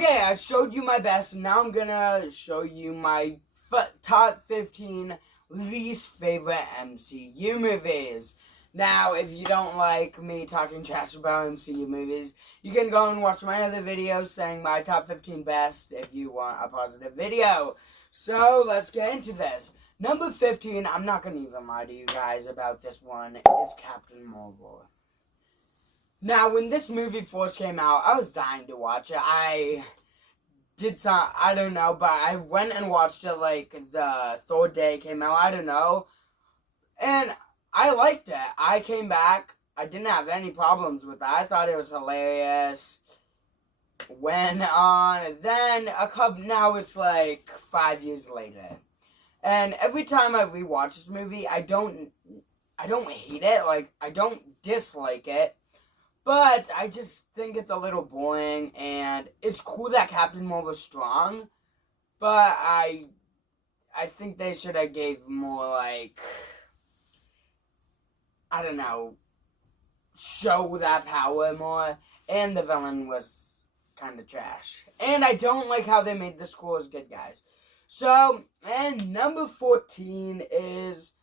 Okay, I showed you my best. Now I'm gonna show you my top 15 least favorite MCU movies. Now, if you don't like me talking trash about MCU movies, you can go and watch my other videos saying my top 15 best if you want a positive video. So, let's get into this. Number 15, I'm not gonna even lie to you guys about this one, is Captain Marvel. Now, when this movie first came out, I was dying to watch it. I don't know, but I went and watched it like the third day it came out, I don't know. And I liked it. I came back, I didn't have any problems with that. I thought it was hilarious. Went on, then now it's like 5 years later. And every time I rewatch this movie, I don't hate it, like, I don't dislike it. But I just think it's a little boring, and it's cool that Captain Marvel's strong, but I think they should have gave more, like, I don't know, show that power more, and the villain was kind of trash. And I don't like how they made the scores good guys. So, and number 14 is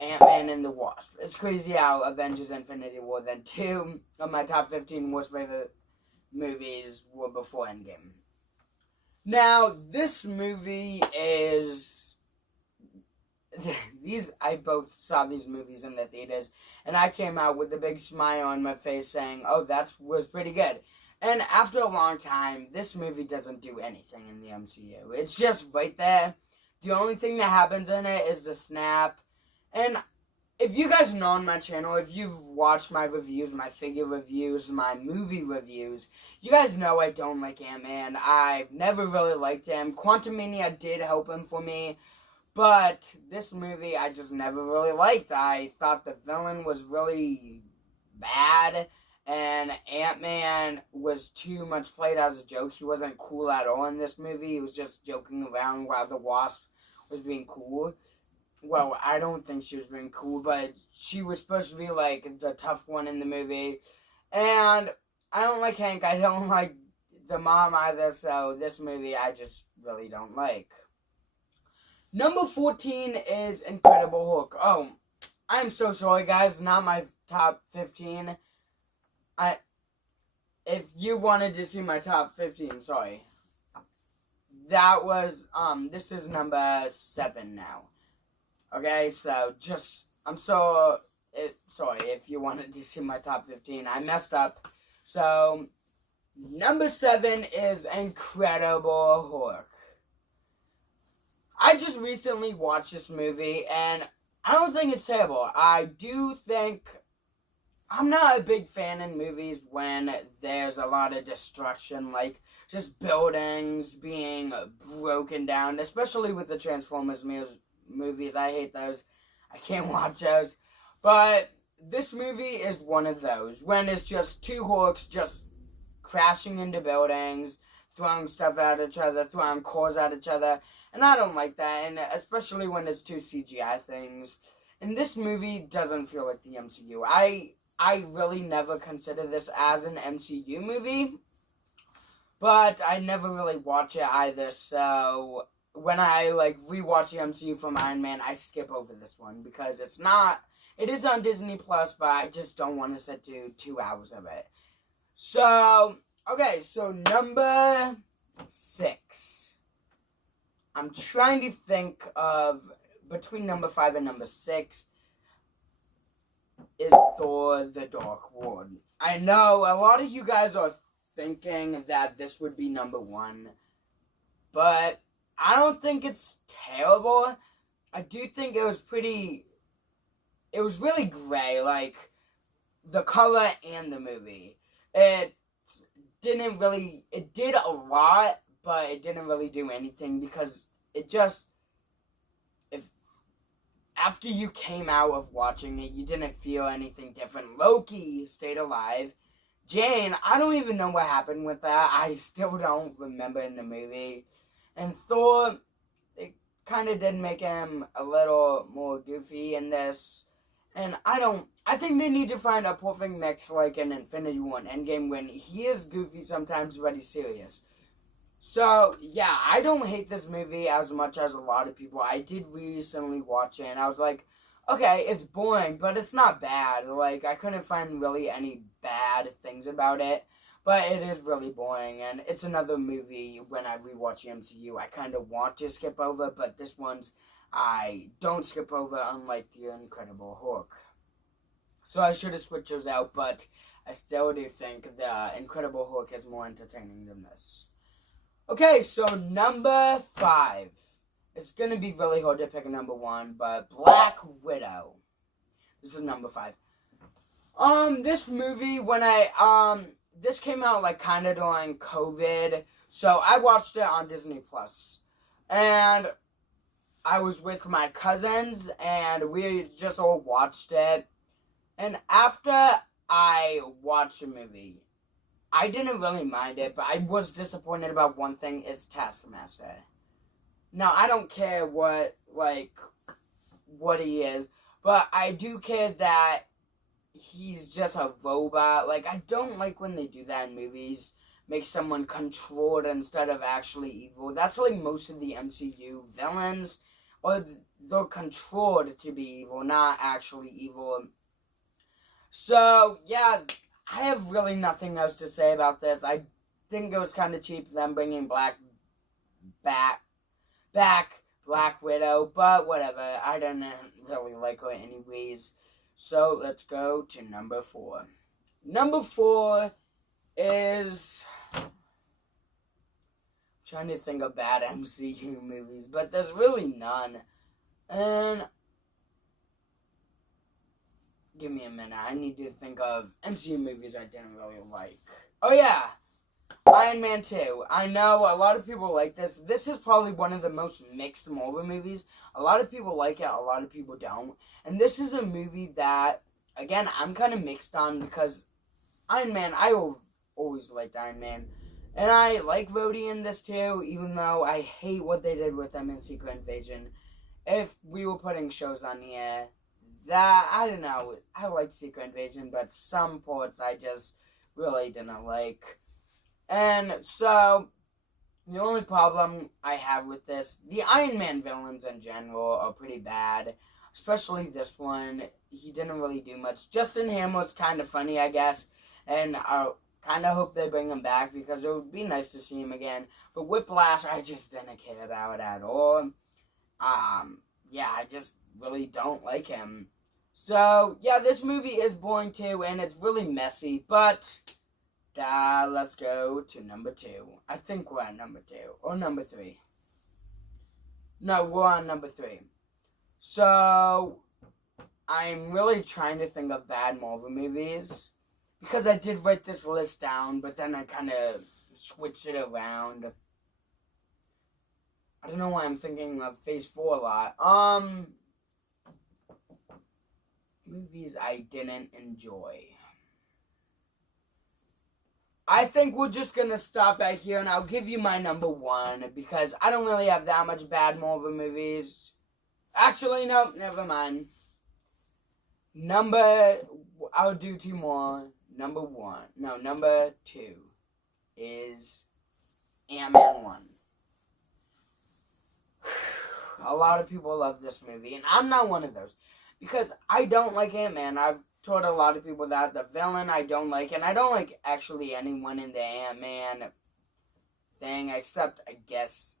Ant-Man and the Wasp. It's crazy how Avengers Infinity War, then 2 of my top 15 worst favorite movies were before Endgame. Now, this movie is... I both saw these movies in the theaters, and I came out with a big smile on my face saying, oh, that was pretty good. And after a long time, this movie doesn't do anything in the MCU. It's just right there. The only thing that happens in it is the snap. And if you guys know on my channel, if you've watched my reviews, my figure reviews, my movie reviews, you guys know I don't like Ant-Man. I've never really liked him. Quantumania did help him for me, but this movie I just never really liked. I thought the villain was really bad, and Ant-Man was too much played as a joke. He wasn't cool at all in this movie. He was just joking around while the Wasp was being cool. Well, I don't think she was being cool, but she was supposed to be, like, the tough one in the movie. And I don't like Hank. I don't like the mom either, so this movie I just really don't like. Number 14 is Incredible Hulk. Oh, I'm so sorry, guys. Not my top 15. If you wanted to see my top 15, sorry. That was, this is number 7 now. Okay, so sorry if you wanted to see my top 15. I messed up. So, number 7 is Incredible Hulk. I just recently watched this movie, and I don't think it's terrible. I do think... I'm not a big fan in movies when there's a lot of destruction, like just buildings being broken down, especially with the Transformers movies. I hate those. I can't watch those. But this movie is one of those, when it's just two Hulks just crashing into buildings, throwing stuff at each other, throwing cars at each other, and I don't like that, and especially when it's two CGI things. And this movie doesn't feel like the MCU. I really never consider this as an MCU movie, but I never really watch it either, so when I, rewatch the MCU from Iron Man, I skip over this one, because it is on Disney+, but I just don't want to sit through 2 hours of it. So, okay, so number 6. I'm trying to think of, between number 5 and number 6, is Thor: The Dark World. I know a lot of you guys are thinking that this would be number 1, but I don't think it's terrible. I do think it was really gray, like, the color and the movie. It did a lot, but it didn't really do anything, because after you came out of watching it, you didn't feel anything different. Loki stayed alive. Jane, I don't even know what happened with that. I still don't remember in the movie. And Thor, it kind of did make him a little more goofy in this. And I think they need to find a perfect mix like in Infinity War and Endgame when he is goofy sometimes, but he's serious. So, yeah, I don't hate this movie as much as a lot of people. I did recently watch it, and I was like, okay, it's boring, but it's not bad. Like, I couldn't find really any bad things about it, but it is really boring, and it's another movie when I rewatch the MCU I kind of want to skip over, but this one's I don't skip over, unlike the Incredible Hulk. So I should have switched those out, but I still do think the Incredible Hulk is more entertaining than this. Okay, so number 5. It's gonna be really hard to pick a number 1, but Black Widow. This is number 5. This movie, this came out like kind of during COVID, so I watched it on Disney Plus, and I was with my cousins, and we just all watched it. And after I watched the movie, I didn't really mind it, but I was disappointed about one thing, is Taskmaster. Now, I don't care what he is, but I do care that he's just a robot. Like, I don't like when they do that in movies, make someone controlled instead of actually evil. That's like most of the MCU villains, or they're controlled to be evil, not actually evil. So, yeah, I have really nothing else to say about this. I think it was kind of cheap them bringing back Black Widow, but whatever. I didn't really like her anyways. So, let's go to number 4. Number 4 is... I'm trying to think of bad MCU movies, but there's really none. And... give me a minute. I need to think of MCU movies I didn't really like. Oh, yeah. Iron Man 2. I know a lot of people like this. This is probably one of the most mixed Marvel movies. A lot of people like it, a lot of people don't. And this is a movie that, again, I'm kind of mixed on because Iron Man, I always liked Iron Man. And I like Rhodey in this too, even though I hate what they did with them in Secret Invasion. If we were putting shows on the air, that, I don't know, I liked Secret Invasion, but some parts I just really didn't like. And so, the only problem I have with this, the Iron Man villains in general are pretty bad, especially this one. He didn't really do much. Justin Hammer's kind of funny, I guess, and I kind of hope they bring him back because it would be nice to see him again. But Whiplash, I just didn't care about at all. Yeah, I just really don't like him. So, yeah, this movie is boring too, and it's really messy, but let's go to number 2. I think we're at number 2, or number 3. No, we're on number 3. So, I'm really trying to think of bad Marvel movies, because I did write this list down, but then I kind of switched it around. I don't know why I'm thinking of Phase 4 a lot. Movies I didn't enjoy. I think we're just gonna stop at here, and I'll give you my number 1, because I don't really have that much bad Marvel movies. Actually, no, never mind. I'll do 2 more. Number 2 is Ant-Man 1. A lot of people love this movie, and I'm not one of those. Because I don't like Ant-Man. I've told a lot of people that the villain I don't like, and I don't like actually anyone in the Ant-Man thing, except I guess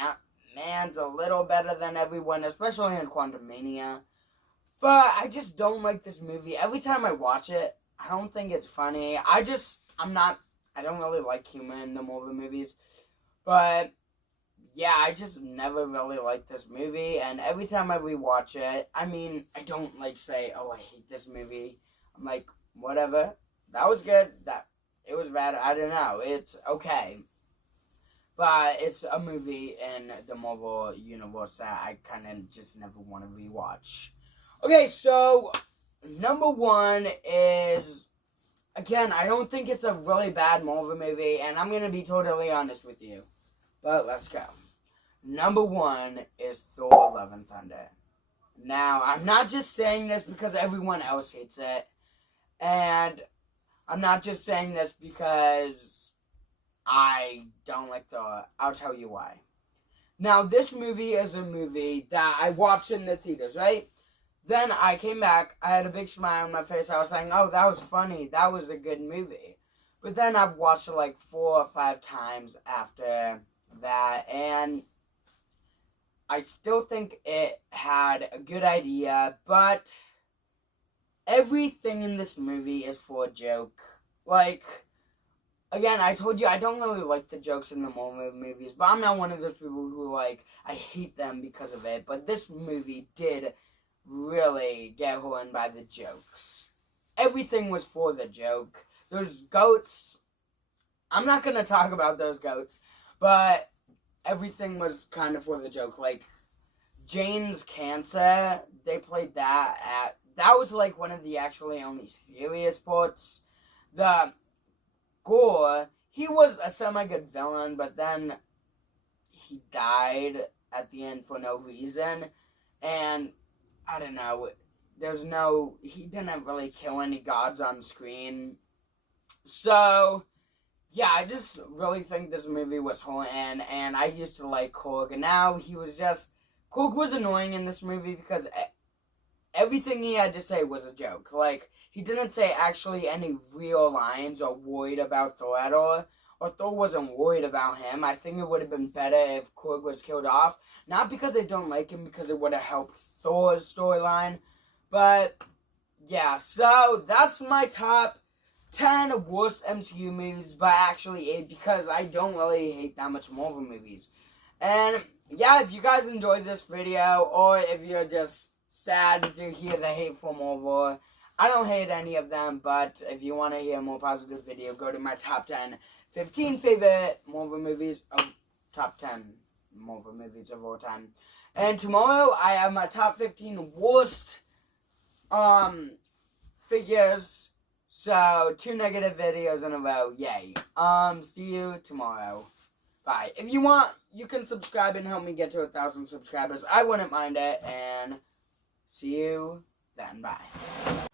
Ant-Man's a little better than everyone, especially in Quantumania. But I just don't like this movie. Every time I watch it, I don't think it's funny. I don't really like humor in the Marvel movies. But yeah, I just never really liked this movie, and every time I rewatch it, I mean, I don't, like, say, oh, I hate this movie. I'm like, whatever. That was good. It was bad. I don't know. It's okay. But it's a movie in the Marvel Universe that I kind of just never want to rewatch. Okay, so, number 1 is, again, I don't think it's a really bad Marvel movie, and I'm going to be totally honest with you. But let's go. Number 1 is Thor: Love and Thunder. Now, I'm not just saying this because everyone else hates it. And I'm not just saying this because I don't like Thor. I'll tell you why. Now, this movie is a movie that I watched in the theaters, right? Then I came back. I had a big smile on my face. I was saying, oh, that was funny. That was a good movie. But then I've watched it like 4 or 5 times after that. And I still think it had a good idea. But everything in this movie is for a joke. Like, again, I told you I don't really like the jokes in the Marvel movies. But I'm not one of those people who, like, I hate them because of it. But this movie did really get ruined by the jokes. Everything was for the joke. Those goats, I'm not going to talk about those goats, but everything was kind of for the joke. Like, Jane's cancer, they played that was like one of the actually only serious parts. The Gore, he was a semi-good villain, but then he died at the end for no reason, and I don't know, he didn't really kill any gods on screen. So, yeah, I just really think this movie was horrible, and I used to like Korg, and now Korg was annoying in this movie because everything he had to say was a joke. Like, he didn't say actually any real lines or worried about Thor at all, or Thor wasn't worried about him. I think it would have been better if Korg was killed off, not because they don't like him, because it would have helped Thor's storyline. But yeah, so that's my top 10 worst MCU movies, but actually 8 because I don't really hate that much Marvel movies. And yeah, if you guys enjoyed this video, or if you're just sad to hear the hate for Marvel, I don't hate any of them, but if you want to hear a more positive video, go to my top 15 favorite Marvel movies, top 10 Marvel movies of all time. And tomorrow, I have my top 15 worst figures. So, 2 negative videos in a row. Yay. See you tomorrow. Bye. If you want, you can subscribe and help me get to 1,000 subscribers. I wouldn't mind it. And see you then. Bye.